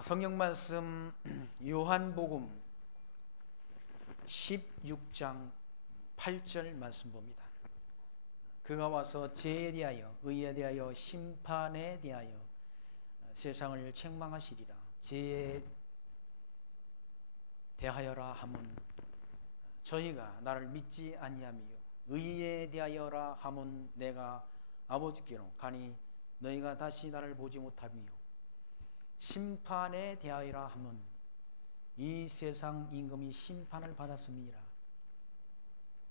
성경 말씀 요한복음 16장 8절 말씀 봅니다. 그가 와서 죄에 대하여 의에 대하여 심판에 대하여 세상을 책망하시리라. 죄에 대하여라 하면 저희가 나를 믿지 아니하며 의에 대하여라 하면 내가 아버지께로 가니 너희가 다시 나를 보지 못하며 심판에 대하여라 하면 이 세상 임금이 심판을 받았음이니라.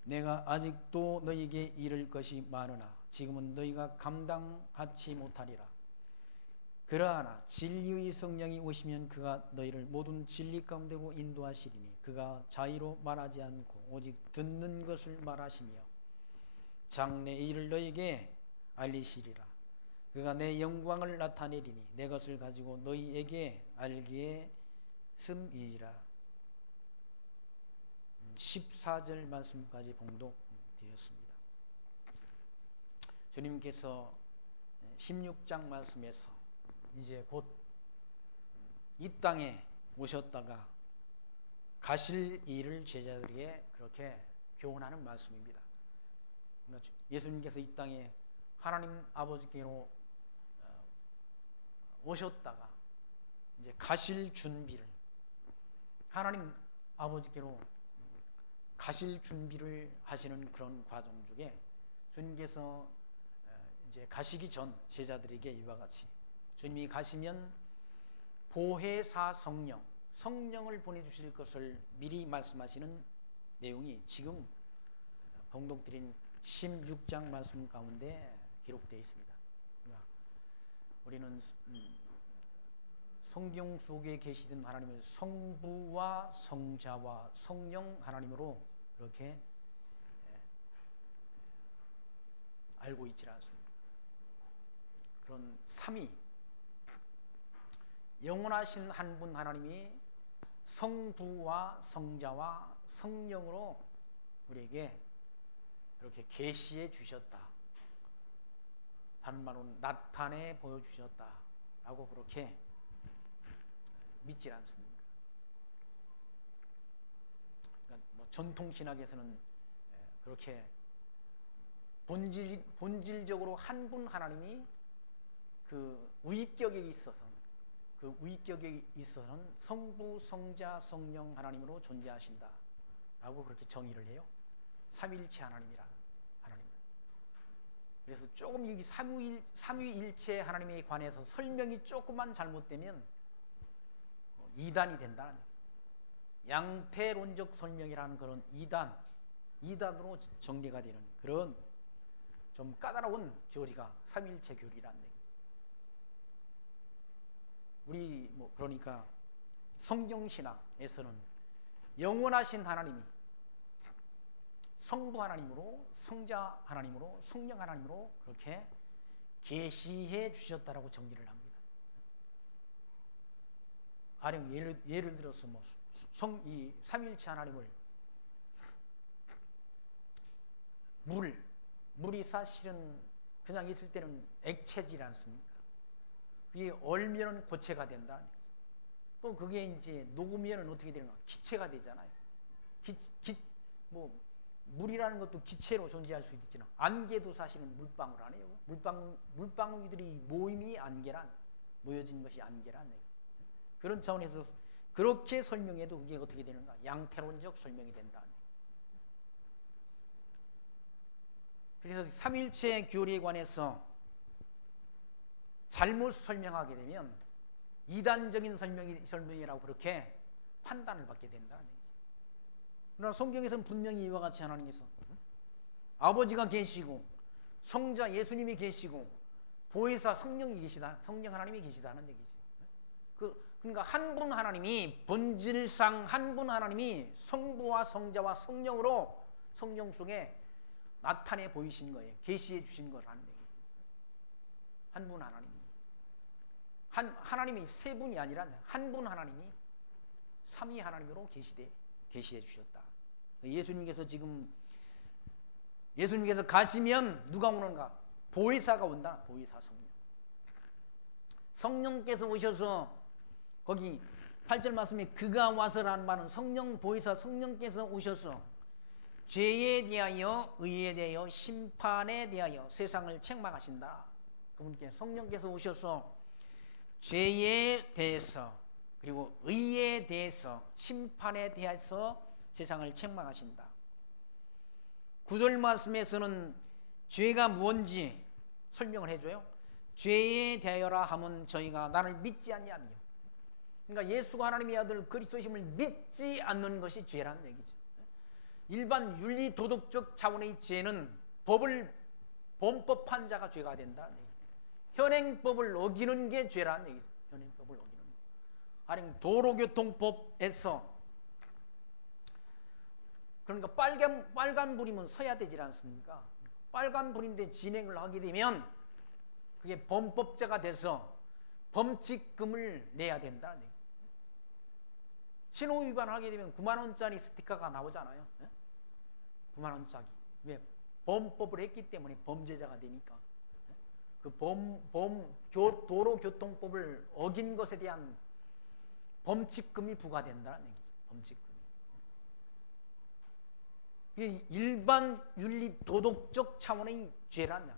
내가 아직도 너희에게 이를 것이 많으나 지금은 너희가 감당하지 못하리라. 그러나 진리의 성령이 오시면 그가 너희를 모든 진리 가운데로 인도하시리니 그가 자의로 말하지 않고 오직 듣는 것을 말하시며 장래의 일을 너희에게 알리시리라. 그가 내 영광을 나타내리니 내 것을 가지고 너희에게 알게 씀이니라. 14절 말씀까지 봉독되었습니다. 주님께서 16장 말씀에서 이제 곧 이 땅에 오셨다가 가실 일을 제자들에게 그렇게 교훈하는 말씀입니다. 그러니까 예수님께서 이 땅에 하나님 아버지께로 오셨다가 이제 가실 준비를, 하나님 아버지께로 가실 준비를 하시는 그런 과정 중에 주님께서 이제 가시기 전 제자들에게 이와 같이 주님이 가시면 보혜사 성령을 보내주실 것을 미리 말씀하시는 내용이 지금 봉독드린 16장 말씀 가운데 기록되어 있습니다. 우리는 성경 속에 계시던 하나님을 성부와 성자와 성령 하나님으로 그렇게 알고 있지 않습니다. 그런 삼위 영원하신 한 분 하나님이 성부와 성자와 성령으로 우리에게 그렇게 계시해 주셨다. 다른 말로는 나타내 보여주셨다 라고 그렇게 믿지 않습니다. 그러니까 전통신학에서는 그렇게 본질적으로 한 분 하나님이 그 위격에 있어서는 성부, 성자, 성령 하나님으로 존재하신다 라고 그렇게 정의를 해요. 삼위일체 하나님이라. 그래서 조금 이 삼위일체 하나님에 관해서 설명이 조금만 잘못되면 이단이 된다는 거죠. 양태론적 설명이라는 그런 이단으로 정리가 되는 그런 좀 까다로운 교리가 삼위일체 교리라는 얘기죠. 우리 그러니까 성경신학에서는 영원하신 하나님이 성부 하나님으로, 성자 하나님으로, 성령 하나님으로 그렇게 계시해 주셨다라고 정리를 합니다. 가령 예를 들어서 이 삼위일체 하나님을 물이 사실은 그냥 있을 때는 액체질 않습니까? 그게 얼면은 고체가 된다. 또 그게 이제 녹으면은 어떻게 되는가? 기체가 되잖아요. 물이라는 것도 기체로 존재할 수 있지만 안개도 사실은 물방울 아니에요. 물방울들이 모임이 모여진 것이 안개란. 그런 차원에서 그렇게 설명해도 그게 어떻게 되는가? 양태론적 설명이 된다. 그래서 삼위일체 교리에 관해서 잘못 설명하게 되면 이단적인 설명이라고 그렇게 판단을 받게 된다. 그러나 성경에서는 분명히 이와 같이 하나님께서 아버지가 계시고 성자 예수님이 계시고 보혜사 성령 하나님이 계시다는 얘기죠. 그러니까 한 분 하나님이 본질상 한 분 하나님이 성부와 성자와 성령으로 성령 속에 나타내 보이신 거예요. 계시해 주신 거라는 얘기예요. 한 분 하나님이 세 분이 아니라 한 분 하나님이 삼위 하나님으로 계시해 주셨다. 예수님께서 가시면 누가 오는가? 보혜사가 온다. 보혜사 성령. 성령께서 오셔서 거기 8절 말씀에 그가 와서라는 말은 성령 보혜사 성령께서 오셔서 죄에 대하여 의에 대하여 심판에 대하여 세상을 책망하신다. 그분께 성령께서 오셔서 죄에 대해서 그리고 의에 대해서 심판에 대해서 세상을 책망하신다. 9절 말씀에서는 죄가 뭔지 설명을 해줘요. 죄에 대하여라 하면 저희가 나를 믿지 않냐며. 그러니까 예수가 하나님의 아들 그리스도이심을 믿지 않는 것이 죄라는 얘기죠. 일반 윤리 도덕적 차원의 죄는 법을 범법한 자가 죄가 된다는 얘기죠. 현행법을 어기는 게 죄라는 얘기죠. 현행법을 어기는 거. 아니면 도로교통법에서 그러니까 빨간불이면 서야 되지 않습니까? 빨간불인데 진행을 하게 되면 그게 범법자가 돼서 범칙금을 내야 된다는 얘기죠. 신호 위반을 하게 되면 9만 원짜리 스티커가 나오잖아요. 9만 원짜리. 왜? 범법을 했기 때문에 범죄자가 되니까. 그 도로교통법을 어긴 것에 대한 범칙금이 부과된다는 얘기죠. 범칙금이. 이게 일반 윤리 도덕적 차원의 죄라냐.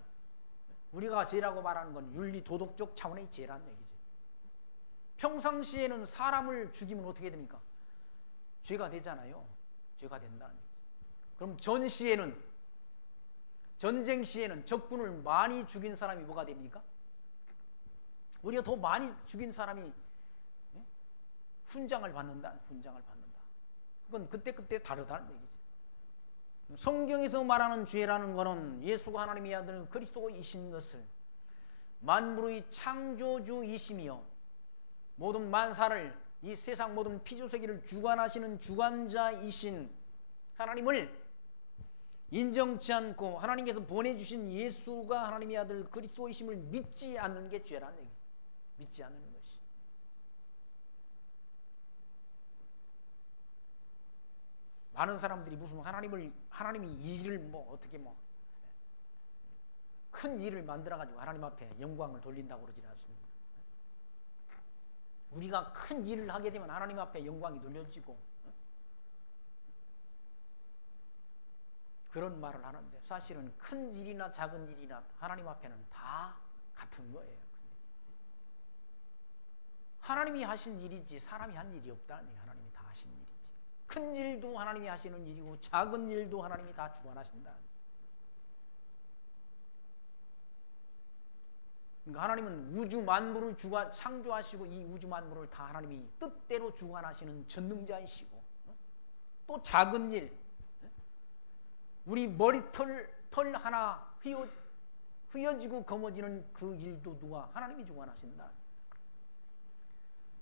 우리가 죄라고 말하는 건 윤리 도덕적 차원의 죄라는 얘기죠. 평상시에는 사람을 죽이면 어떻게 됩니까? 죄가 되잖아요. 죄가 된다는 얘기죠. 그럼 전쟁 시에는 적군을 많이 죽인 사람이 뭐가 됩니까? 우리가 더 많이 죽인 사람이 훈장을 받는다. 그건 그때 다르다는 얘기죠. 성경에서 말하는 죄라는 것은 예수가 하나님의 아들 그리스도이신 것을 만물의 창조주이시며 모든 만사를 이 세상 모든 피조세계를 주관하시는 주관자이신 하나님을 인정치 않고 하나님께서 보내주신 예수가 하나님의 아들 그리스도이심을 믿지 않는 게 죄라는 얘기죠. 믿지 않는 것이. 많은 사람들이 무슨 하나님이 일을 어떻게 큰 일을 만들어가지고 하나님 앞에 영광을 돌린다고 그러지 않습니다. 우리가 큰 일을 하게 되면 하나님 앞에 영광이 돌려지고 그런 말을 하는데 사실은 큰 일이나 작은 일이나 하나님 앞에는 다 같은 거예요. 하나님이 하신 일이지 사람이 한 일이 없다는 얘기예요. 하나님이 다 하신 일이지. 큰 일도 하나님이 하시는 일이고 작은 일도 하나님이 다 주관하신다. 그러니까 하나님은 우주 만물을 창조하시고 이 우주 만물을 다 하나님이 뜻대로 주관하시는 전능자이시고 또 작은 일, 우리 머리털 하나 휘어지고 검어지는 그 일도 누가? 하나님이 주관하신다.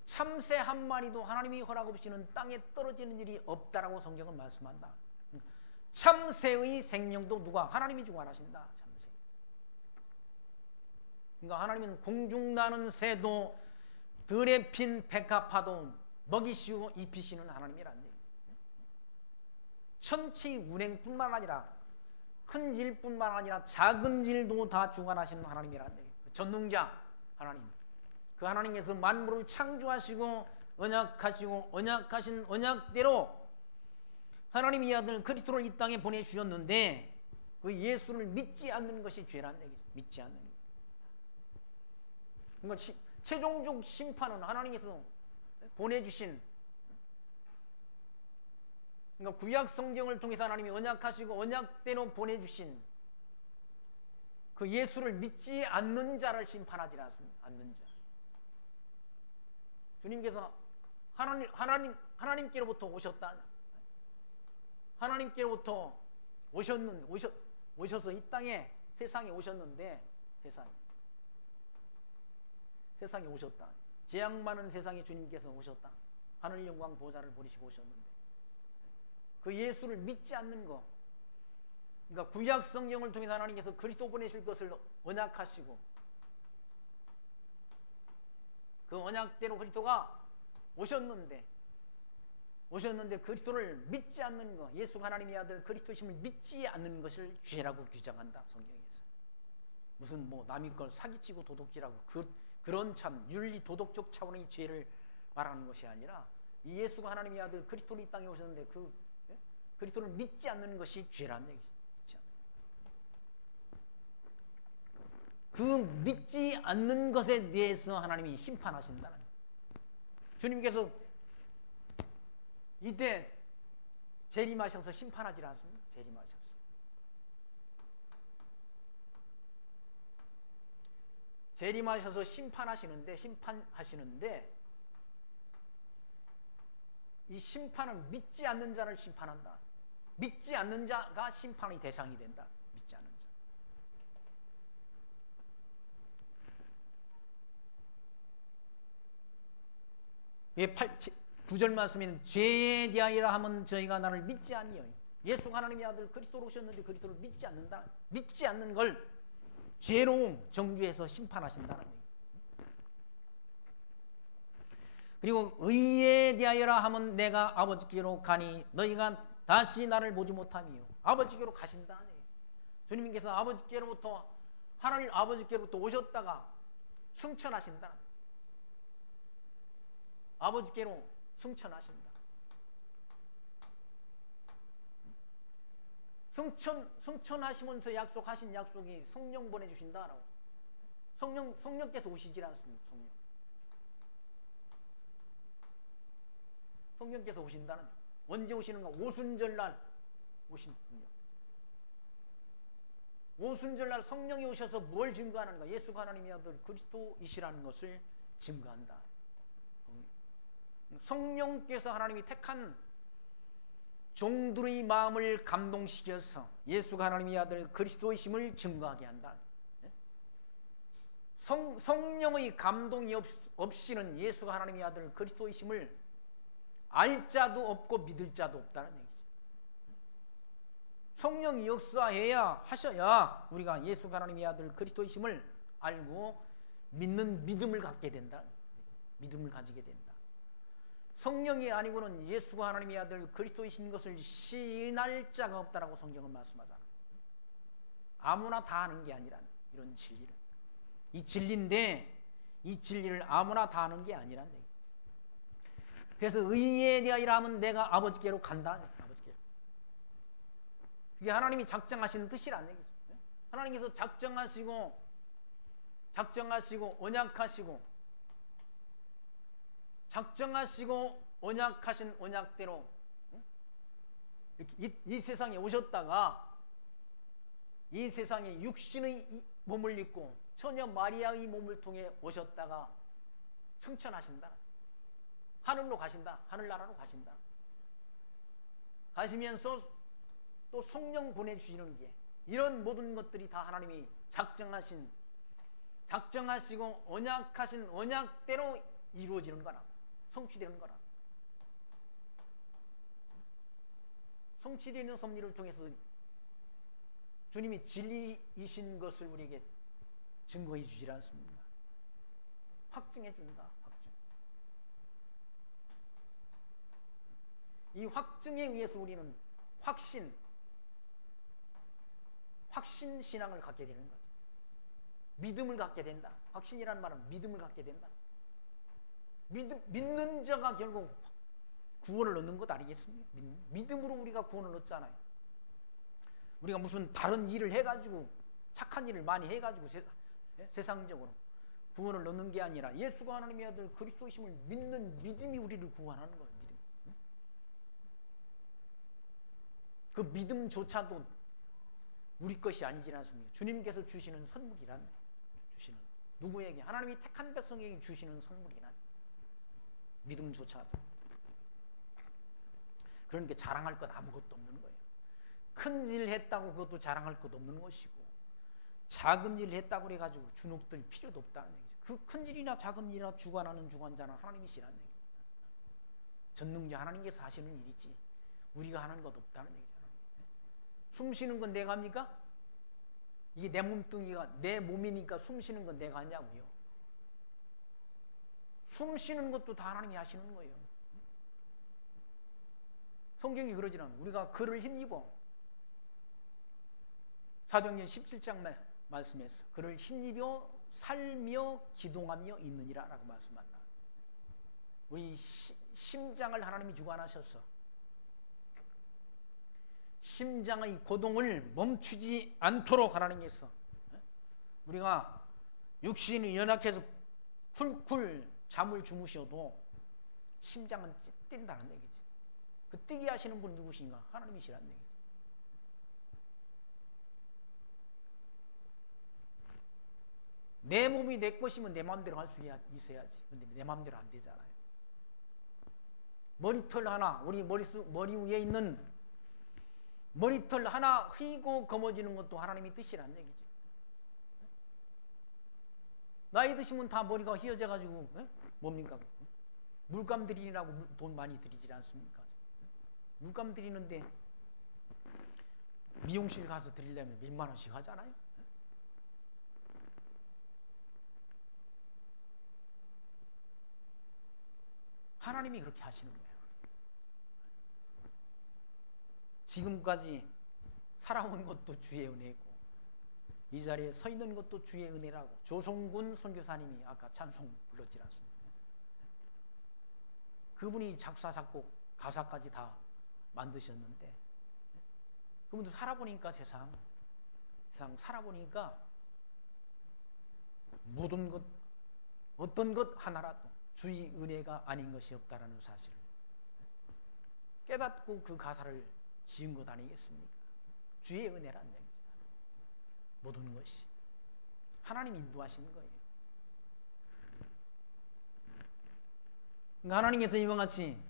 참새 한 마리도 하나님이 허락 없이는 땅에 떨어지는 일이 없다라고 성경은 말씀한다. 참새의 생명도 누가? 하나님이 주관하신다. 참새. 그러니까 하나님은 공중 나는 새도 들에 핀 백합화도 먹이시고 입히시는 하나님이란 얘기죠. 천체의 운행뿐만 아니라 큰 일뿐만 아니라 작은 일도 다 주관하시는 하나님이란 얘기죠. 전능자 하나님. 그 하나님께서 만물을 창조하시고 언약하시고 언약하신 언약대로 하나님의 아들 그리스도를 이 땅에 보내주셨는데 그 예수를 믿지 않는 것이 죄라는 얘기죠. 믿지 않는 것. 그러니까 최종적 심판은 하나님께서 보내주신, 그러니까 구약 성경을 통해서 하나님이 언약하시고 언약대로 보내주신 그 예수를 믿지 않는 자를 심판하지 않습니다. 않는 자. 주님께서 하나님께로부터 오셨다. 하나님께로부터 오셔서 이 땅에 세상에 오셨는데 세상에 오셨다. 재앙 많은 세상에 주님께서 오셨다. 하늘 영광 보좌를 버리시고 오셨는데 그 예수를 믿지 않는 거. 그러니까 구약 성경을 통해서 하나님께서 그리스도 보내실 것을 언약하시고 그 언약대로 그리스도가 오셨는데 그리스도를 믿지 않는 것, 예수가 하나님의 아들 그리스도심을 믿지 않는 것을 죄라고 규정한다. 성경에서. 무슨 남의 걸 사기치고 도둑질하고 그런 참 윤리 도덕적 차원의 죄를 말하는 것이 아니라 이 예수가 하나님의 아들 그리스도로 이 땅에 오셨는데 그 그리스도를 믿지 않는 것이 죄라는 얘기죠. 그 믿지 않는 것에 대해서 하나님이 심판하신다는 거예요. 주님께서 이때 재림하셔서 심판하지 않습니까? 재림하셔서. 재림하셔서 심판하시는데 이 심판은 믿지 않는 자를 심판한다. 믿지 않는 자가 심판의 대상이 된다. 믿지 않는 자. 9절 말씀에는 죄에 대하여라 하면 저희가 나를 믿지 아니하여 예수가 하나님의 아들 그리스도로 오셨는데 그리스도를 믿지 않는다. 믿지 않는 걸 죄로 정죄해서 심판하신다는 얘기예요. 그리고 의에 대하여라 하면 내가 아버지께로 가니 너희가 다시 나를 보지 못하며 아버지께로 가신다는 얘기예요. 주님께서 아버지께로부터 하나님 아버지께로부터 오셨다가 승천하신다. 아버지께로 승천하신다. 승천하시면서 약속하신 약속이 성령 보내주신다라고. 성령께서 오시질 않습니다. 성령께서 오신다는. 언제 오시는가? 오순절날 오신군요. 오순절날 성령이 오셔서 뭘 증거하는가? 예수가 하나님의 아들 그리스도이시라는 것을 증거한다. 성령께서 하나님이 택한 종들의 마음을 감동시켜서 예수가 하나님의 아들 그리스도이심을 증거하게 한다. 성령의 감동이 없이는 예수가 하나님의 아들 그리스도이심을 알 자도 없고 믿을 자도 없다는 얘기죠. 성령이 역사해야 하셔야 우리가 예수가 하나님의 아들 그리스도이심을 알고 믿는 믿음을 갖게 된다. 믿음을 가지게 된다. 성령이 아니고는 예수가 하나님의 아들 그리스도이신 것을 시인할 자가 없다라고 성경은 말씀하잖아요. 아무나 다 하는 게 아니라 이런 진리를. 이 진리인데 이 진리를 아무나 다 하는 게 아니란 얘기예요. 그래서 의에 대하여 하면 내가 아버지께로 간다. 아버지께로. 그게 하나님이 작정하신 뜻이란 얘기죠. 하나님께서 작정하시고 언약하신 언약대로 이 세상에 오셨다가 이 세상에 육신의 몸을 입고 처녀 마리아의 몸을 통해 오셨다가 승천하신다. 하늘로 가신다. 하늘나라로 가신다. 가시면서 또 성령 보내주시는 게 이런 모든 것들이 다 하나님이 작정하시고 언약하신 언약대로 이루어지는 거라. 성취되는 거라. 성취되는 섭리를 통해서 주님이 진리이신 것을 우리에게 증거해 주질 않습니다. 확증해 준다. 이 확증에 의해서 우리는 확신 신앙을 갖게 되는 거죠. 믿음을 갖게 된다. 확신이라는 말은 믿음을 갖게 된다. 믿는 자가 결국 구원을 얻는 것 아니겠습니까? 믿음으로 우리가 구원을 얻잖아요. 우리가 무슨 다른 일을 해가지고 착한 일을 많이 해가지고 세상적으로 구원을 얻는 게 아니라 예수가 하나님의 아들 그리스도이심을 믿는 믿음이 우리를 구원하는 거예요. 믿음. 그 믿음조차도 우리 것이 아니지 않습니까? 주님께서 주시는 선물이란 주시는 누구에게 하나님이 택한 백성에게 주시는 선물이란 믿음조차도. 그러니까 자랑할 것 아무것도 없는 거예요. 큰 일 했다고 그것도 자랑할 것 없는 것이고 작은 일 했다고 그래가지고 주눅들 필요도 없다는 얘기죠. 그 큰 일이나 작은 일이나 주관하는 주관자는 하나님이시라는 얘기죠. 전능자 하나님께서 하시는 일이지 우리가 하는 것 없다는 얘기죠. 숨 쉬는 건 내가 합니까? 이게 내 몸뚱이가 내 몸이니까 숨 쉬는 건 내가 하냐고요. 숨 쉬는 것도 다 하나님이 하시는 거예요. 성경이 그러지 않아요. 우리가 그를 힘입어 사도행전 17장 말씀에서 그를 힘입어 살며 기동하며 있느니라 라고 말씀한다. 우리 심장을 하나님이 주관하셔서 심장의 고동을 멈추지 않도록 하나님께서 우리가 육신이 연약해서 쿨쿨 잠을 주무셔도 심장은 뛴다는 얘기지. 그 뛰게 하시는 분이 누구신가? 하나님이시라는 얘기지. 내 몸이 내 것이면 내 마음대로 할 수 있어야지. 근데 내 마음대로 안 되잖아요. 머리털 하나, 우리 머리 위에 있는 머리털 하나 휘고 검어지는 것도 하나님이 뜻이라는 얘기죠. 나이 드시면 다 머리가 휘어져가지고 뭡니까? 물감 들이라고 돈 많이 들이지 않습니까? 물감 들이는데 미용실 가서 들이려면 몇만 원씩 하잖아요. 하나님이 그렇게 하시는 거예요. 지금까지 살아온 것도 주의 은혜고 이 자리에 서 있는 것도 주의 은혜라고 조성군 선교사님이 아까 찬송 불렀지 않습니까? 그분이 작사, 작곡, 가사까지 다 만드셨는데 그분도 살아보니까 세상 살아보니까 모든 것 어떤 것 하나라도 주의 은혜가 아닌 것이 없다라는 사실을 깨닫고 그 가사를 지은 것 아니겠습니까? 주의 은혜란 얘기죠. 모든 것이 하나님이 인도하시는 거예요. 그러니까 하나님께서 이와 같이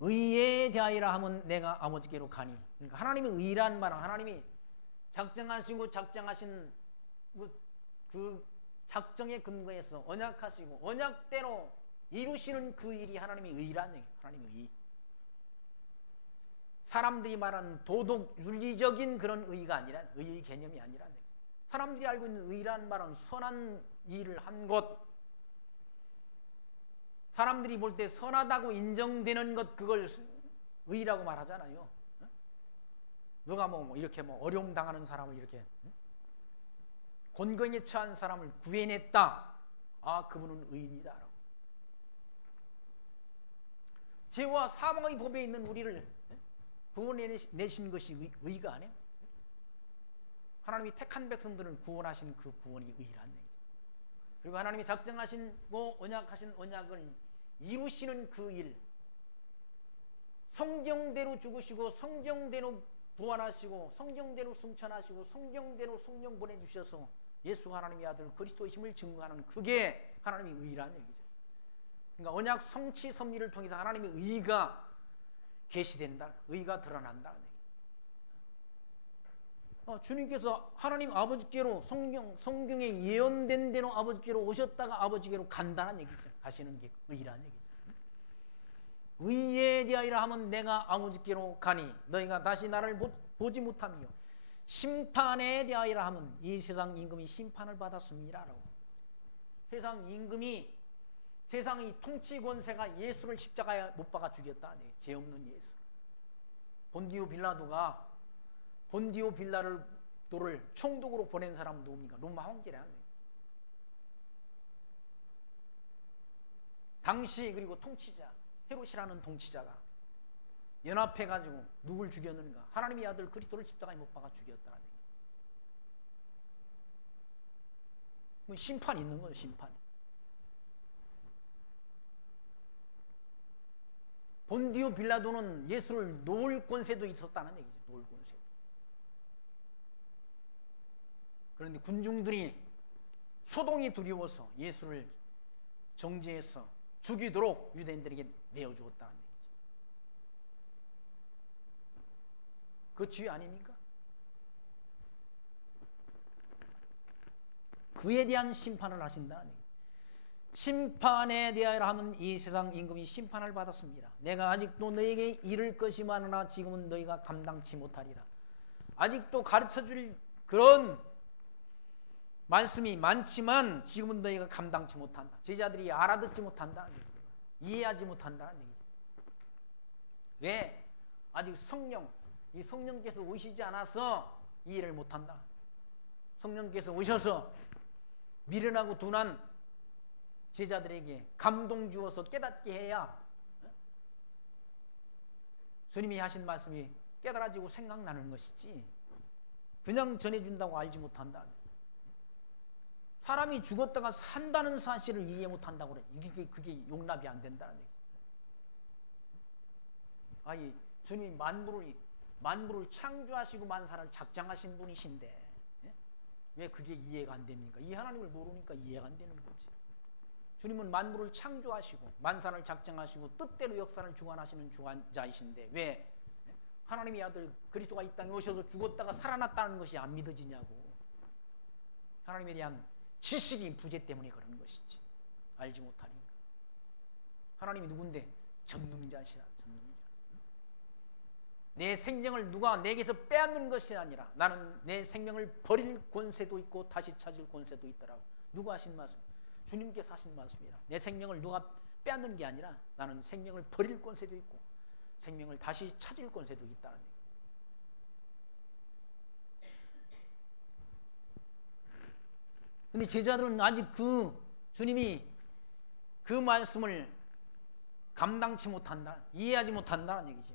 의에 대하여라 하면 내가 아버지께로 가니. 그러니까 하나님의 의란 말은 하나님이 작정하시고 작정하신 그 작정에 근거해서 언약하시고 언약대로 이루시는 그 일이 하나님의 의란 얘기예요. 하나님의 의. 사람들이 말하는 도덕 윤리적인 그런 의가 아니라 의의 개념이 아니라 사람들이 알고 있는 의란 말은 선한 일을 한 것, 사람들이 볼 때 선하다고 인정되는 것, 그걸 의라고 말하잖아요. 누가 뭐 이렇게 뭐 어려움 당하는 사람을 이렇게 곤경에 처한 사람을 구해냈다. 아, 그분은 의인이다. 죄와 사망의 법에 있는 우리를 구원해내신 것이 의가 아니에요. 하나님이 택한 백성들을 구원하신 그 구원이 의라는 얘기죠. 그리고 하나님이 작정하시고 언약하신 언약을 이루시는 그 일, 성경대로 죽으시고 성경대로 부활하시고 성경대로 승천하시고 성경대로 성령 보내주셔서 예수가 하나님의 아들 그리스도이심을 증거하는 그게 하나님의 의라는 얘기죠. 그러니까 언약 성취 섭리를 통해서 하나님의 의가 계시된다. 의가 드러난다는 얘기죠. 주님께서 하나님 아버지께로 성경에 예언된 대로 아버지께로 오셨다가 아버지께로 간다는 얘기죠. 가시는 게 의라는 얘기죠. 의에 대하여라 하면 내가 아버지께로 가니 너희가 다시 나를 보지 못하며 심판에 대하여라 하면 이 세상 임금이 심판을 받았습니다라고. 세상 임금이 세상의 통치 권세가 예수를 십자가에 못 박아 죽였다는 얘기죠. 죄 없는 예수. 본디오 빌라도를 총독으로 보낸 사람은 누굽니까? 로마 황제라는 거예요. 당시 그리고 통치자 헤롯이라는 통치자가 연합해가지고 누굴 죽였는가? 하나님의 아들 그리스도를 십자가에 못 박아 죽였다는 얘기예요. 심판이 있는 거예요. 심판이. 본디오 빌라도는 예수를 놓을 권세도 있었다는 얘기죠. 놓을 권세. 그런데 군중들이 소동이 두려워서 예수를 정죄해서 죽이도록 유대인들에게 내어주었다는 얘기죠. 그 죄 아닙니까? 그에 대한 심판을 하신다는 얘기죠. 심판에 대하여 하면 이 세상 임금이 심판을 받았습니다. 내가 아직도 너에게 이를 것이 많으나 지금은 너희가 감당치 못하리라. 아직도 가르쳐줄 그런 말씀이 많지만 지금은 너희가 감당치 못한다. 제자들이 알아듣지 못한다. 이해하지 못한다는 얘기죠. 왜? 아직 이 성령께서 오시지 않아서 이해를 못한다. 성령께서 오셔서 미련하고 둔한 제자들에게 감동 주어서 깨닫게 해야 주님이 하신 말씀이 깨달아지고 생각나는 것이지 그냥 전해준다고 알지 못한다. 사람이 죽었다가 산다는 사실을 이해 못한다고 그래. 그게 용납이 안 된다는 얘기. 아니 주님이 만물을 창조하시고 만사를 작정하신 분이신데 왜 그게 이해가 안 됩니까? 이 하나님을 모르니까 이해가 안 되는 거지. 주님은 만물을 창조하시고 만사를 작정하시고 뜻대로 역사를 주관하시는 주관자이신데 왜 하나님의 아들 그리스도가 이 땅에 오셔서 죽었다가 살아났다는 것이 안 믿어지냐고. 하나님에 대한 지식이 부재 때문에 그런 것이지. 알지 못하니까. 하나님이 누군데? 전능자시라. 전능자. 내 생명을 누가 내게서 빼앗는 것이 아니라 나는 내 생명을 버릴 권세도 있고 다시 찾을 권세도 있더라고. 누가 하신 말씀? 주님께서 하신 말씀이라. 내 생명을 누가 빼앗는 게 아니라 나는 생명을 버릴 권세도 있고 생명을 다시 찾을 권세도 있다는 얘기예요. 근데 제자들은 아직 주님이 그 말씀을 감당치 못한다, 이해하지 못한다는 얘기죠.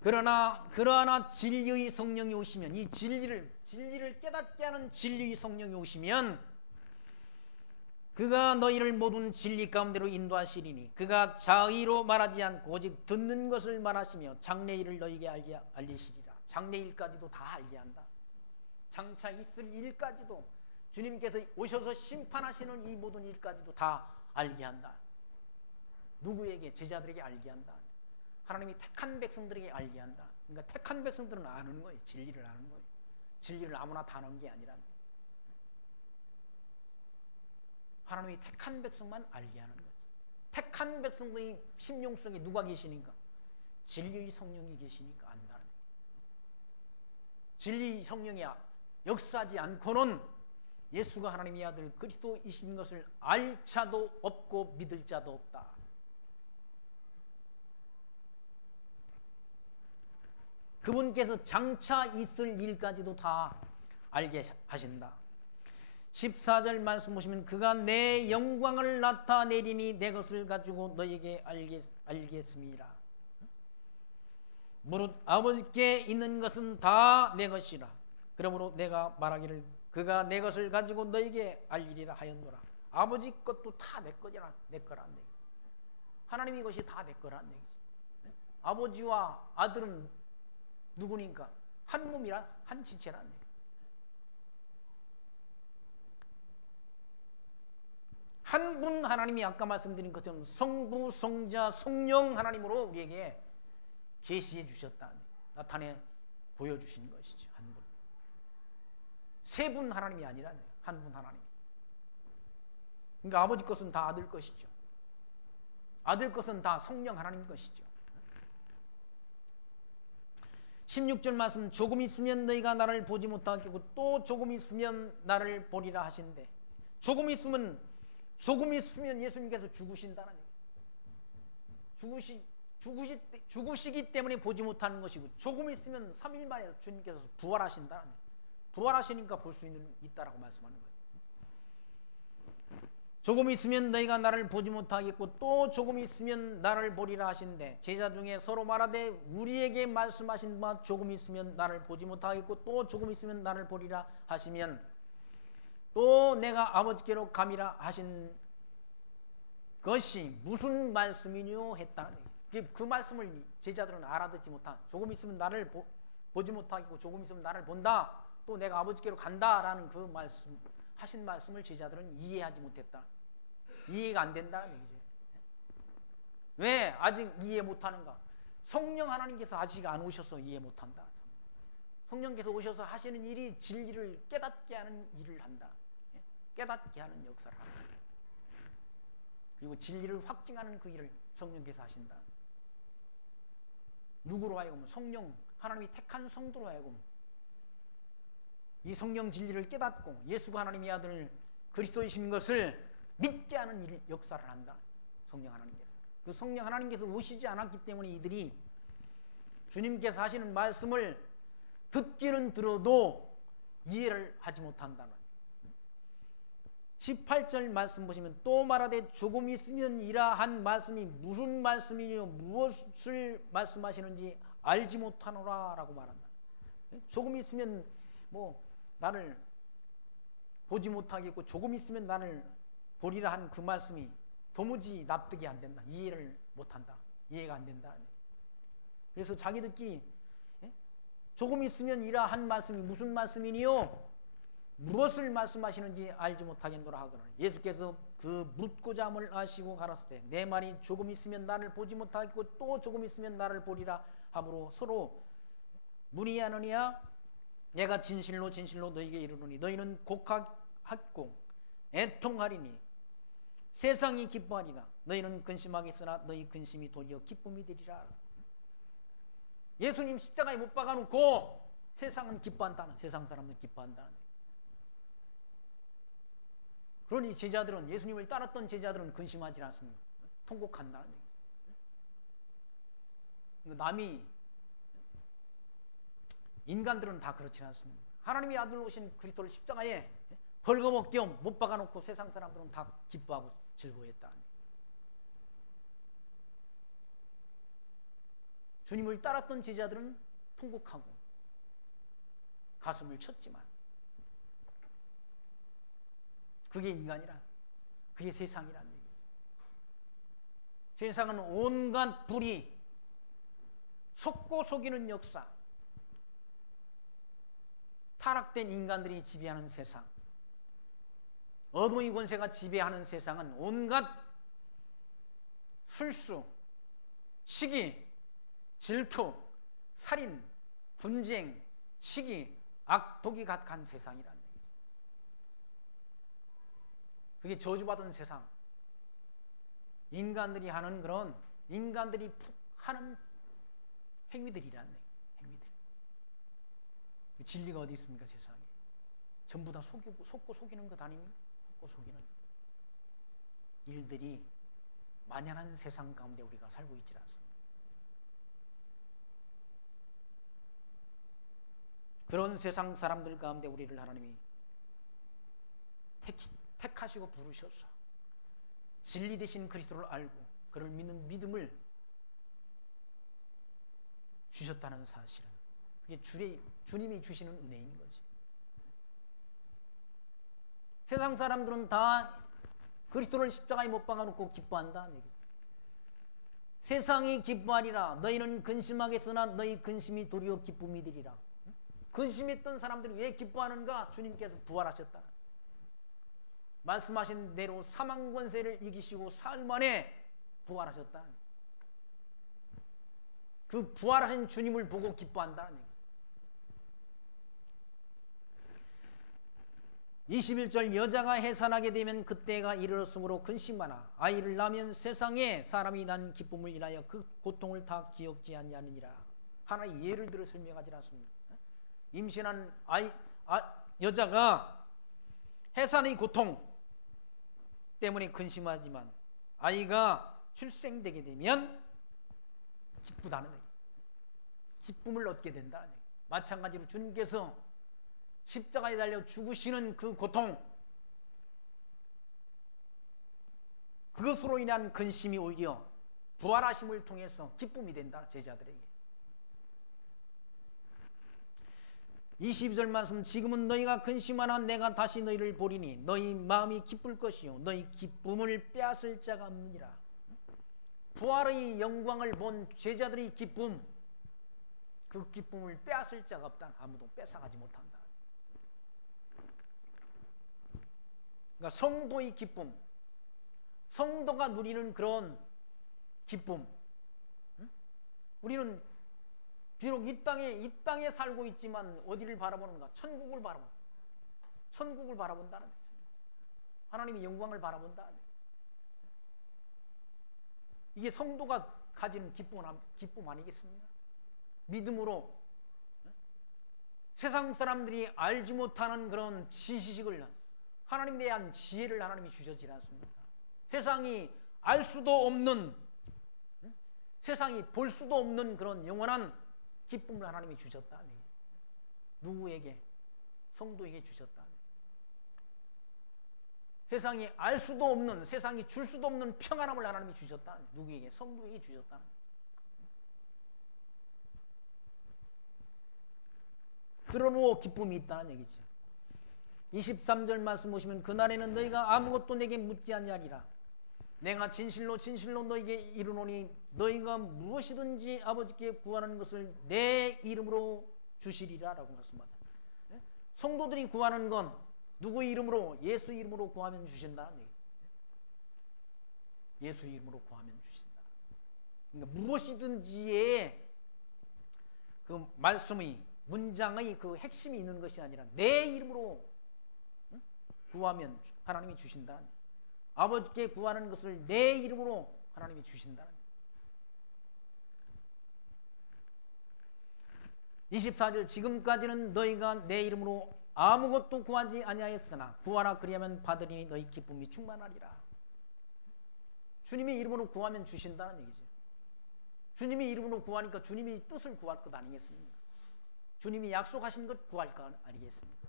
그러나 진리의 성령이 오시면 이 진리를 깨닫게 하는 진리의 성령이 오시면 그가 너희를 모든 진리 가운데로 인도하시리니 그가 자의로 말하지 않고 오직 듣는 것을 말하시며 장래일을 너희에게 알리시리라. 장래일까지도 다 알게 한다. 장차 있을 일까지도 주님께서 오셔서 심판하시는 이 모든 일까지도 다 알게 한다. 누구에게? 제자들에게 알게 한다. 하나님이 택한 백성들에게 알게 한다. 그러니까 택한 백성들은 아는 거예요. 진리를 아는 거예요. 진리를 아무나 다 아는 게 아니라 하나님이 택한 백성만 알게 하는 거지. 택한 백성들의 심령 속에 누가 계시니까? 진리의 성령이 계시니까 안다는 거예요. 진리의 성령이 역사하지 않고는 예수가 하나님의 아들 그리스도이신 것을 알 자도 없고 믿을 자도 없다. 그분께서 장차 있을 일까지도 다 알게 하신다. 14절 말씀 보시면 그가 내 영광을 나타내리니 내 것을 가지고 너에게 알겠습니다. 무릇 아버지께 있는 것은 다 내 것이라. 그러므로 내가 말하기를 그가 내 것을 가지고 너에게 알리리라 하였노라. 아버지 것도 다 내 거라, 내 거란 얘기. 하나님의 것이 다 내 거란 얘기지. 아버지와 아들은 누구니까? 한 몸이라, 한 지체란 얘기. 한 분 하나님이 아까 말씀드린 것처럼 성부, 성자, 성령 하나님으로 우리에게 계시해 주셨다. 나타내 보여주신 것이죠. 한 분. 세 분 하나님이 아니라 한 분 하나님. 그러니까 아버지 것은 다 아들 것이죠. 아들 것은 다 성령 하나님 것이죠. 16절 말씀 조금 있으면 너희가 나를 보지 못하겠고 또 조금 있으면 나를 보리라 하신대. 조금 있으면 예수님께서 죽으신다는 얘기예요. 죽으시기 때문에 보지 못하는 것이고 조금 있으면 3일 만에 주님께서 부활하신다는 얘기예요. 부활하시니까 볼 수 있다라고 말씀하는 거예요. 조금 있으면 너희가 나를 보지 못하겠고 또 조금 있으면 나를 보리라 하신대. 제자 중에 서로 말하되 우리에게 말씀하신 바 조금 있으면 나를 보지 못하겠고 또 조금 있으면 나를 보리라 하시면 또 내가 아버지께로 감이라 하신 것이 무슨 말씀이뇨 했다는 얘기예요. 그 말씀을 제자들은 알아듣지 못한, 조금 있으면 나를 보지 못하겠고 조금 있으면 나를 본다, 또 내가 아버지께로 간다라는 그 말씀, 하신 말씀을 제자들은 이해하지 못했다. 이해가 안 된다는 얘기죠. 왜 아직 이해 못하는가? 성령 하나님께서 아직 안 오셔서 이해 못한다. 성령께서 오셔서 하시는 일이 진리를 깨닫게 하는 일을 한다. 깨닫게 하는 역사를 한다. 그리고 진리를 확증하는 그 일을 성령께서 하신다. 누구로 하여금? 성령, 하나님이 택한 성도로 하여금 이 성령 진리를 깨닫고 예수가 하나님의 아들 그리스도이신 것을 믿게 하는 일, 역사를 한다. 성령 하나님께서. 그 성령 하나님께서 오시지 않았기 때문에 이들이 주님께서 하시는 말씀을 듣기는 들어도 이해를 하지 못한다는. 18절 말씀 보시면 또 말하되 조금 있으면 이라 한 말씀이 무슨 말씀이뇨 무엇을 말씀하시는지 알지 못하노라 라고 말한다. 조금 있으면 뭐 나를 보지 못하겠고 조금 있으면 나를 보리라 한 그 말씀이 도무지 납득이 안 된다. 이해를 못한다. 이해가 안 된다. 그래서 자기들끼리 조금 있으면 이라 한 말씀이 무슨 말씀이니요? 무엇을 말씀하시는지 알지 못하겠노라 하거늘 예수께서 그 묻고자 함을 아시고 가라사대 때 내 말이 조금 있으면 나를 보지 못하겠고 또 조금 있으면 나를 보리라 함으로 서로 문의하느냐 내가 진실로 진실로 너희에게 이르노니 너희는 곡하고 애통하리니 세상이 기뻐하리라 너희는 근심하겠으나 너희 근심이 도리어 기쁨이 되리라. 예수님 십자가에 못 박아놓고 세상은 기뻐한다는 세상 사람들은 기뻐한다는. 그러니 제자들은 예수님을 따랐던 제자들은 근심하지 않습니다. 통곡한다는 얘기죠. 남이 인간들은 다 그렇지 않습니다. 하나님의 아들 오신 그리스도를 십자가에 벌거벗겨 못 박아놓고 세상 사람들은 다 기뻐하고 즐거워했다. 주님을 따랐던 제자들은 통곡하고 가슴을 쳤지만 그게 인간이란 그게 세상이란 얘기죠. 세상은 온갖 불의 속고 속이는 역사 타락된 인간들이 지배하는 세상 어둠의 권세가 지배하는 세상은 온갖 술수 시기 질투 살인 분쟁 시기 악독이 가득한 세상이란 얘기죠. 그게 저주받은 세상 인간들이 하는 그런 인간들이 하는 행위들이란 얘기죠. 행위들. 진리가 어디 있습니까 세상에. 전부 다 속고 속이는 것 아닙니까? 속고 속이는 일들이 만연한 세상 가운데 우리가 살고 있지 않습니다. 그런 세상 사람들 가운데 우리를 하나님이 택하시고 부르셔서 진리 되신 그리스도를 알고 그를 믿는 믿음을 주셨다는 사실은 그게 주님이 주시는 은혜인 거지. 세상 사람들은 다 그리스도를 십자가에 못 박아놓고 기뻐한다. 세상이 기뻐하리라. 너희는 근심하겠으나 너희 근심이 도리어 기쁨이 되리라. 근심했던 사람들이 왜 기뻐하는가? 주님께서 부활하셨다. 말씀하신 대로 사망 권세를 이기시고 사흘 만에 부활하셨다. 그 부활하신 주님을 보고 기뻐한다는 얘기죠. 21절 여자가 해산하게 되면 그때가 이르렀으므로 근심하나 아이를 낳으면 세상에 사람이 난 기쁨을 인하여 그 고통을 다 기억지 아니하느니라. 하나의 예를 들어 설명하지 않습니다. 임신한 여자가 해산의 고통 때문에 근심하지만 아이가 출생되게 되면 기쁘다는 얘기예요. 기쁨을 얻게 된다는 얘기예요. 마찬가지로 주님께서 십자가에 달려 죽으시는 그 고통 그것으로 인한 근심이 오히려 부활하심을 통해서 기쁨이 된다. 제자들에게 22절 말씀 지금은 너희가 근심하나 내가 다시 너희를 보리니 너희 마음이 기쁠 것이요 너희 기쁨을 빼앗을 자가 없느니라. 부활의 영광을 본 제자들의 기쁨 그 기쁨을 빼앗을 자가 없다. 아무도 뺏어가지 못한다. 그러니까 성도의 기쁨 성도가 누리는 그런 기쁨 우리는 비록 이 땅에 살고 있지만 어디를 바라보는가? 천국을 바라본다는 거죠. 하나님의 영광을 바라본다. 이게 성도가 가지는 기쁨 아니겠습니까? 믿음으로 세상 사람들이 알지 못하는 그런 지식을 하나님에 대한 지혜를 하나님이 주셨지 않습니까? 세상이 알 수도 없는 세상이 볼 수도 없는 그런 영원한 기쁨을 하나님이 주셨다. 누구에게? 성도에게 주셨다. 세상이 알 수도 없는, 세상이 줄 수도 없는 평안함을 하나님이 주셨다. 누구에게? 성도에게 주셨다. 그러므로 기쁨이 있다는 얘기죠. 23절 말씀 보시면 그날에는 너희가 아무것도 내게 묻지 아니하리라. 내가 진실로 진실로 너희에게 이르노니 너희가 무엇이든지 아버지께 구하는 것을 내 이름으로 주시리라 라고 말씀하죠. 성도들이 구하는 건 누구 이름으로? 예수 이름으로 구하면 주신다. 예수 이름으로 구하면 주신다. 그러니까 무엇이든지의 그 말씀의 문장의 그 핵심이 있는 것이 아니라 내 이름으로 구하면 하나님이 주신다. 아버지께 구하는 것을 내 이름으로 하나님이 주신다. 24절 지금까지는 너희가 내 이름으로 아무것도 구하지 아니하였으나 구하라 그리하면 받으리니 너희 기쁨이 충만하리라. 주님의 이름으로 구하면 주신다는 얘기죠. 주님의 이름으로 구하니까 주님의 뜻을 구할 것 아니겠습니까? 주님이 약속하신 것 구할 것 아니겠습니까?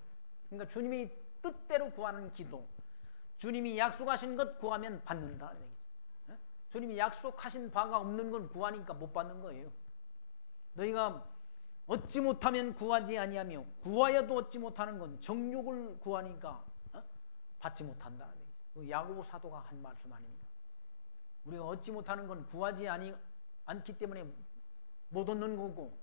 그러니까 주님의 뜻대로 구하는 기도, 주님이 약속하신 것 구하면 받는다는 얘기죠. 주님이 약속하신 바가 없는 건 구하니까 못 받는 거예요. 너희가 얻지 못하면 구하지 아니하며 구하여도 얻지 못하는 건 정욕을 구하니까 받지 못한다는 얘기죠. 야고보 사도가 한 말씀 아닙니까? 우리가 얻지 못하는 건 구하지 않기 때문에 못 얻는 거고,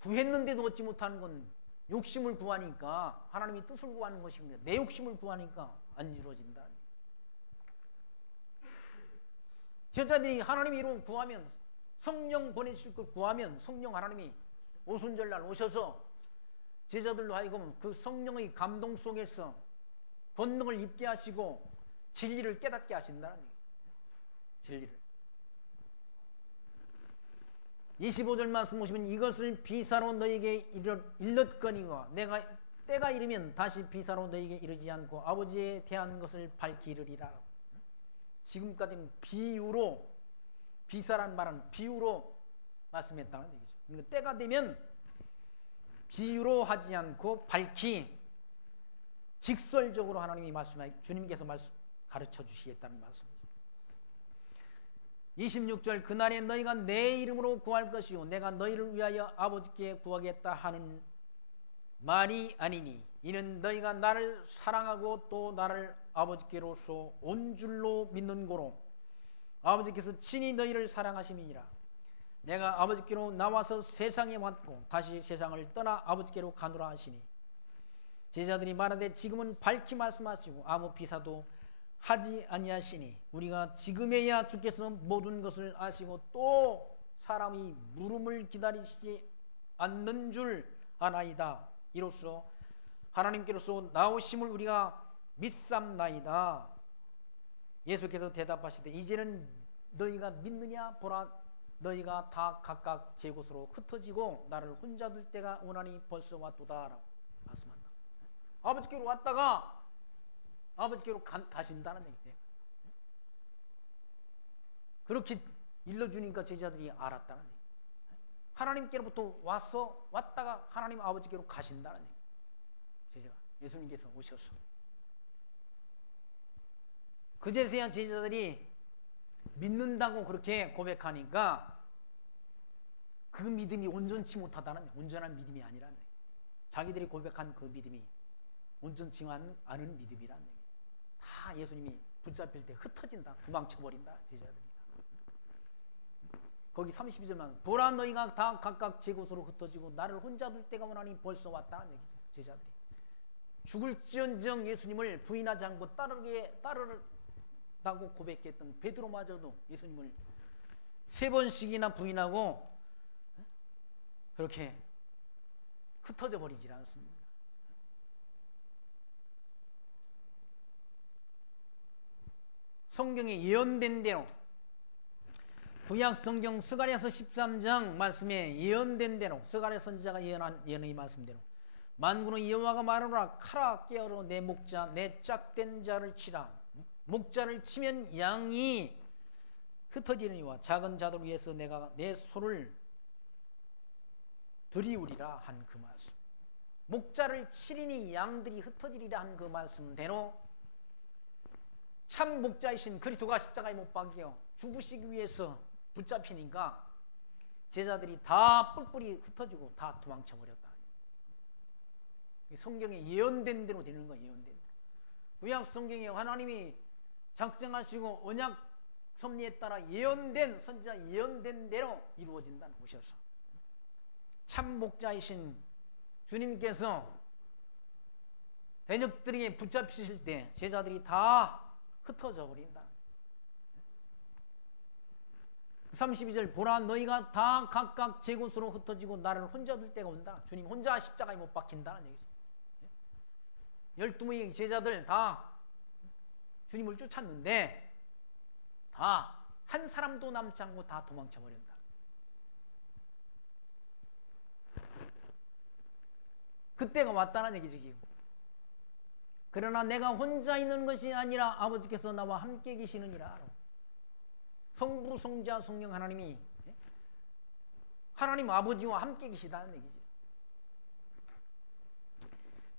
구했는데도 얻지 못하는 건 욕심을 구하니까, 하나님이 뜻을 구하는 것입니다. 내 욕심을 구하니까 안 이루어진다. 제자들이 하나님 이름 구하면, 성령 보내실 걸 구하면 성령 하나님이 오순절날 오셔서 제자들로 하여금 그 성령의 감동 속에서 권능을 입게 하시고 진리를 깨닫게 하신다는 얘기예요. 진리를. 25절 말씀 보시면 이것을 비사로 너에게 일렀거니와 내가 때가 이르면 다시 비사로 너에게 이르지 않고 아버지에 대한 것을 밝히 이르리라. 지금까지는 비유로, 비사란 말은 비유로 말씀했다는 얘기죠. 그러니까 때가 되면 비유로 하지 않고 밝히 직설적으로 하나님이 주님께서 가르쳐 주시겠다는 말씀이죠. 26절 그날에 너희가 내 이름으로 구할 것이요 내가 너희를 위하여 아버지께 구하겠다 하는 말이 아니니 이는 너희가 나를 사랑하고 또 나를 아버지께로서 온 줄로 믿는 고로 아버지께서 친히 너희를 사랑하심이니라. 내가 아버지께로 나와서 세상에 왔고 다시 세상을 떠나 아버지께로 가노라 하시니 제자들이 말하되 지금은 밝히 말씀하시고 아무 비사도 하지 아니하시니 우리가 지금에야 주께서 모든 것을 아시고 또 사람이 물음을 기다리시지 않는 줄 아나이다. 이로써 하나님께로서 나오심을 우리가 믿삼나이다. 예수께서 대답하시되 이제는 너희가 믿느냐? 보라 너희가 다 각각 제 곳으로 흩어지고 나를 혼자 둘 때가 오나니 벌써 왔도다 라고 말씀한다. 아버지께로 왔다가 아버지께로 가신다는 얘기예요. 그렇게 일러주니까 제자들이 알았다는 얘기예요. 하나님께로부터 왔다가 하나님 아버지께로 가신다는 얘기예요. 제자가 예수님께서 오셔서 그제서야 제자들이 믿는다고 그렇게 고백하니까 그 믿음이 온전치 못하다는, 온전한 믿음이 아니라는 얘기예요. 자기들이 고백한 그 믿음이 온전치 않은 믿음이라는 얘기예요. 다 예수님이 붙잡힐 때 흩어진다, 도망쳐버린다 제자들이. 거기 32절만 보라 너희가 다 각각 제 곳으로 흩어지고 나를 혼자 둘 때가 오나니 벌써 왔다는 얘기죠. 제자들이 죽을지언정 예수님을 부인하지 않고 따르다고 고백했던 베드로마저도 예수님을 3번씩이나 부인하고 그렇게 흩어져 버리질 않습니다. 성경에 예언된 대로 구약 성경 스가랴서 13장 말씀에 예언된 대로 스가랴 선지자가 예언한 예언의 말씀대로 만군의 여호와가 말하노라 칼아 깨어로 내 목자 내 짝된 자를 치라. 목자를 치면 양이 흩어지느니와 작은 자들 위해서 내가 내 손을 들이우리라 한 그 말씀. 목자를 치리니 양들이 흩어지리라 한 그 말씀대로 참 목자이신 그리스도가 십자가에 못 박혀 죽으시기 위해서 붙잡히니까 제자들이 다 뿔뿔이 흩어지고 다 도망쳐 버렸다. 성경에 예언된 대로 되는 거예요. 예언된 대로. 구약 성경에 하나님이 작정하시고 언약 섭리에 따라 예언된 선지자 예언된 대로 이루어진다는 것이어서 참 목자이신 주님께서 대적들에게 붙잡히실 때 제자들이 다 흩어져 버린다. 32절 보라 너희가 다 각각 제 곳으로 흩어지고 나를 혼자 둘 때가 온다. 주님 혼자 십자가에 못 박힌다는 얘기죠. 12명의 제자들 다 주님을 쫓았는데 다 한 사람도 남지 않고 다 도망쳐 버린다. 그때가 왔다는 얘기죠. 지금. 그러나 내가 혼자 있는 것이 아니라 아버지께서 나와 함께 계시느니라. 성부, 성자, 성령 하나님이 하나님 아버지와 함께 계시다는 얘기죠.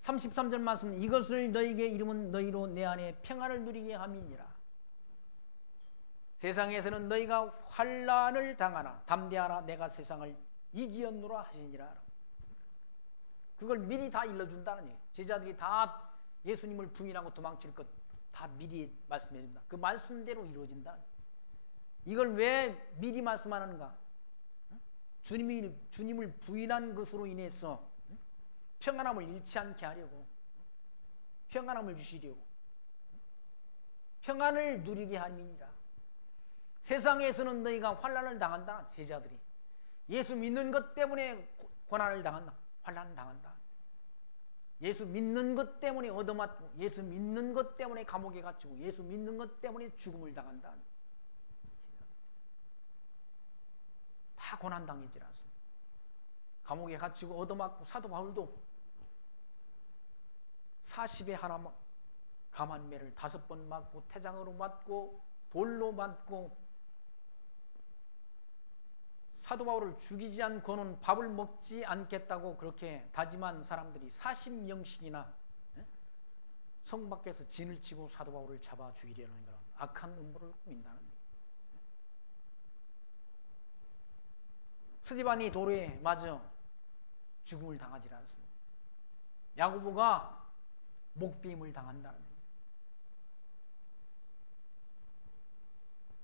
33절 말씀 이것을 너희에게 이름은 너희로 내 안에 평안을 누리게 함이니라. 세상에서는 너희가 환난을 당하나 담대하라 내가 세상을 이기었노라 하시니라. 그걸 미리 다 일러준다는 얘기예요. 제자들이 다 예수님을 부인하고 도망칠 것 다 미리 말씀해 준다. 그 말씀대로 이루어진다. 이걸 왜 미리 말씀하는가? 주님을 부인한 것으로 인해서 평안함을 잃지 않게 하려고, 평안함을 주시려고, 평안을 누리게 함이니라. 세상에서는 너희가 환난을 당한다. 제자들이 예수 믿는 것 때문에 고난을 당한다. 환난을 당한다. 예수 믿는 것 때문에 얻어맞고, 예수 믿는 것 때문에 감옥에 갇히고, 예수 믿는 것 때문에 죽음을 당한다. 다 고난당하지 않습니다. 감옥에 갇히고 얻어맞고, 사도 바울도 40에 하나 감한매를 5번 맞고, 태장으로 맞고, 돌로 맞고, 사도 바울을 죽이지 않고는 밥을 먹지 않겠다고 그렇게 다짐한 사람들이 40명씩이나 성 밖에서 진을 치고 사도 바울을 잡아 죽이려는 그런 악한 음모를 꾸민다는 거예요. 스데반이 도로에 맞아 죽음을 당하지 않습니다. 야고보가 목배임을 당한다는 거예요.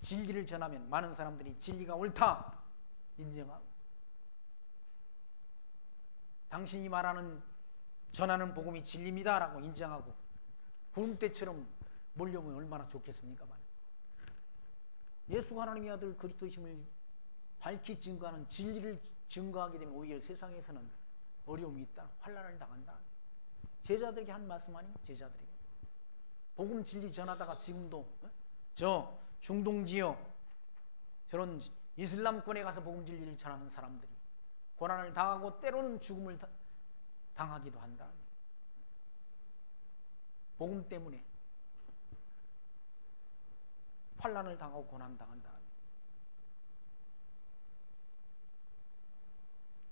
진리를 전하면 많은 사람들이 진리가 옳다 인정하고, 당신이 말하는 전하는 복음이 진리입니다 라고 인정하고 구름대처럼 몰려오면 얼마나 좋겠습니까? 예수가 하나님의 아들 그리스도심을 밝히 증거하는 진리를 증거하게 되면 오히려 세상에서는 어려움이 있다, 환난을 당한다. 제자들에게 한 말씀 아니에요? 제자들에게 복음 진리 전하다가 지금도 저 중동 지역 저런 이슬람권에 가서 복음 진리를 전하는 사람들이 고난을 당하고 때로는 죽음을 당하기도 한다. 복음 때문에 환난을 당하고 고난 당한다.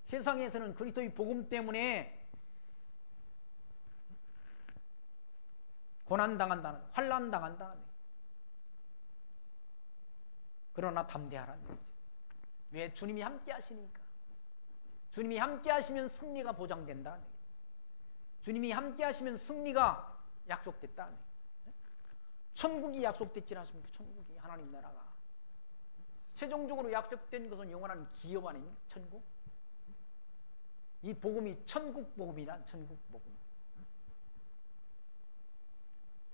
세상에서는 그리스도의 복음 때문에 고난 당한다는, 환난 당한다는. 그러나 담대하라는 거죠. 왜? 주님이 함께 하시니까. 주님이 함께 하시면 승리가 보장된다는 거예요. 주님이 함께 하시면 승리가 약속됐다는 거예요. 천국이 약속됐지 않습니까? 천국이, 하나님 나라가. 최종적으로 약속된 것은 영원한 기업 아닙니까? 천국. 이 복음이 천국 복음이란, 천국 복음.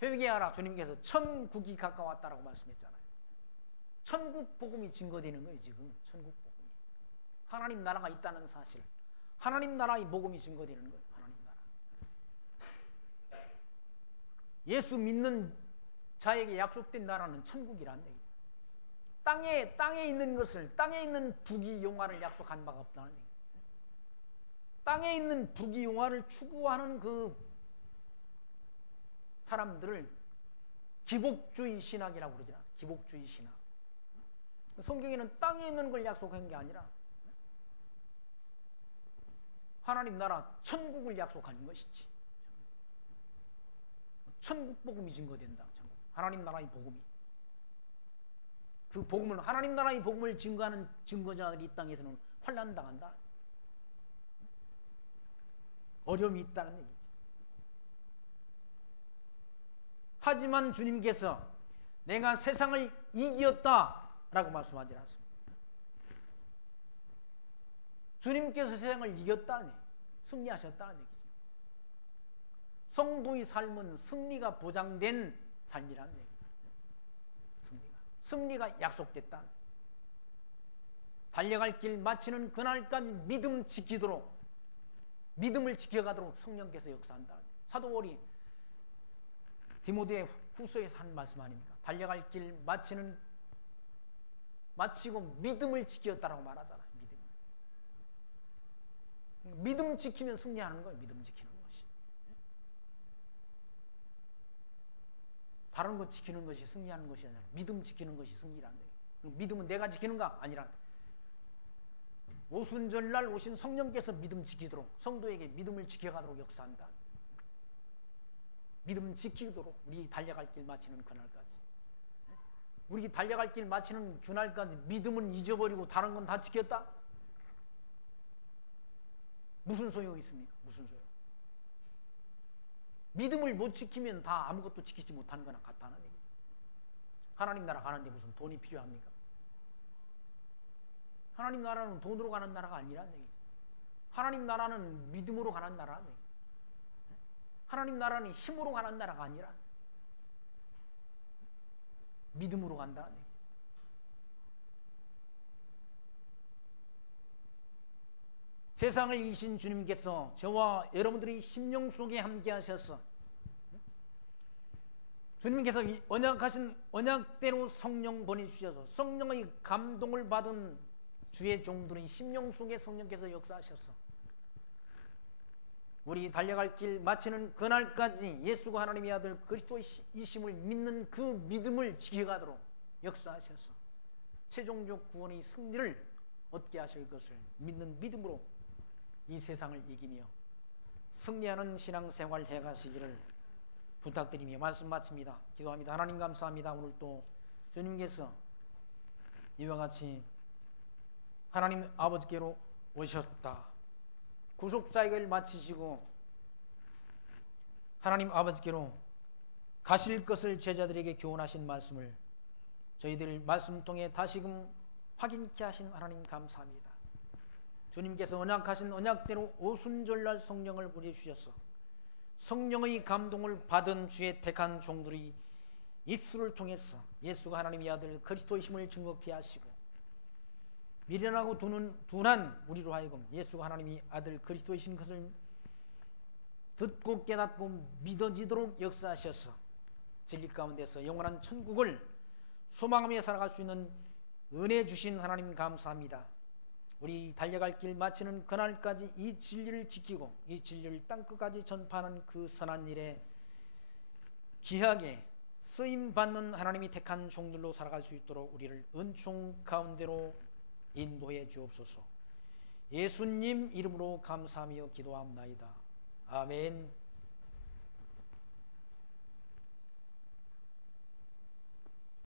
회개하라. 주님께서 천국이 가까웠다라고 말씀했잖아요. 천국 복음이 증거되는 거예요. 지금 천국 복음이 하나님 나라가 있다는 사실, 하나님 나라의 복음이 증거되는 거예요. 하나님 나라. 예수 믿는 자에게 약속된 나라는 천국이란 얘기예요. 땅에 있는 것을, 땅에 있는 부귀 영화를 약속한 바가 없다는 얘기예요. 땅에 있는 부귀 영화를 추구하는 그 사람들을 기복주의 신학이라고 그러잖아. 기복주의 신학. 성경에는 땅에 있는 걸 약속한 게 아니라 하나님 나라 천국을 약속한 것이지. 천국 복음이 증거된다. 천국. 하나님 나라의 복음이. 그 복음을, 하나님 나라의 복음을 증거하는 증거자들이 이 땅에서는 환난당한다. 어려움이 있다는 얘기죠. 하지만 주님께서 내가 세상을 이겼다라고 말씀하지 않습니다. 주님께서 세상을 이겼다니, 승리하셨다는 얘기죠. 성도의 삶은 승리가 보장된 삶이라는 얘기죠. 승리가 약속됐다. 달려갈 길 마치는 그날까지 믿음 지키도록, 믿음을 지켜가도록 성령께서 역사한다. 사도 바울이 디모데 후서에서 한 말씀 아닙니까? 달려갈 길 마치고 믿음을 지켰다라고 말하잖아요. 믿음 지키면 승리하는 거예요. 믿음 지키는 것이. 다른 것 지키는 것이 승리하는 것이 아니라 믿음 지키는 것이 승리라는 거예요. 믿음은 내가 지키는가? 아니라 오순절날 오신 성령께서 믿음 지키도록, 성도에게 믿음을 지켜가도록 역사한다. 믿음 지키도록 우리 달려갈 길 마치는 그날까지. 우리 달려갈 길 마치는 그날까지 믿음은 잊어버리고 다른 건 다 지켰다? 무슨 소용이 있습니까? 무슨 소용? 믿음을 못 지키면 다 아무것도 지키지 못하는 거나 같다는 얘기죠. 하나님 나라 가는데 무슨 돈이 필요합니까? 하나님 나라는 돈으로 가는 나라가 아니라는 얘기죠. 하나님 나라는 믿음으로 가는 나라는 얘기죠. 하나님 나라는 힘으로 가는 나라가 아니라 믿음으로 간다는 얘기죠. 세상을 이기신 주님께서 저와 여러분들의 심령 속에 함께 하셔서 주님께서 언약하신 언약대로 성령 보내주셔서 성령의 감동을 받은 주의 종들의 심령 속에 성령께서 역사하셔서 우리 달려갈 길 마치는 그날까지 예수가 하나님의 아들 그리스도이심을 믿는 그 믿음을 지켜가도록 역사하셔서 최종적 구원의 승리를 얻게 하실 것을 믿는 믿음으로 이 세상을 이기며 승리하는 신앙생활 해가시기를 부탁드리며 말씀 마칩니다. 기도합니다. 하나님 감사합니다. 오늘 또 주님께서 이와 같이 하나님 아버지께로 오셨다. 구속사역을 마치시고 하나님 아버지께로 가실 것을 제자들에게 교훈하신 말씀을 저희들 말씀 통해 다시금 확인케 하신 하나님 감사합니다. 주님께서 언약하신 언약대로 오순절날 성령을 보내주셔서 성령의 감동을 받은 주의 택한 종들이 입술을 통해서 예수가 하나님의 아들 그리스도이심을 증거케 하시고 미련하고 둔한 우리로 하여금 예수가 하나님의 아들 그리스도이신 것을 듣고 깨닫고 믿어지도록 역사하셔서 진리 가운데서 영원한 천국을 소망하며 살아갈 수 있는 은혜 주신 하나님 감사합니다. 우리 달려갈 길 마치는 그날까지 이 진리를 지키고 이 진리를 땅끝까지 전파하는 그 선한 일에 귀하게 쓰임받는 하나님이 택한 종들로 살아갈 수 있도록 우리를 은총 가운데로 인도해 주옵소서. 예수님 이름으로 감사하며 기도합나이다. 아멘.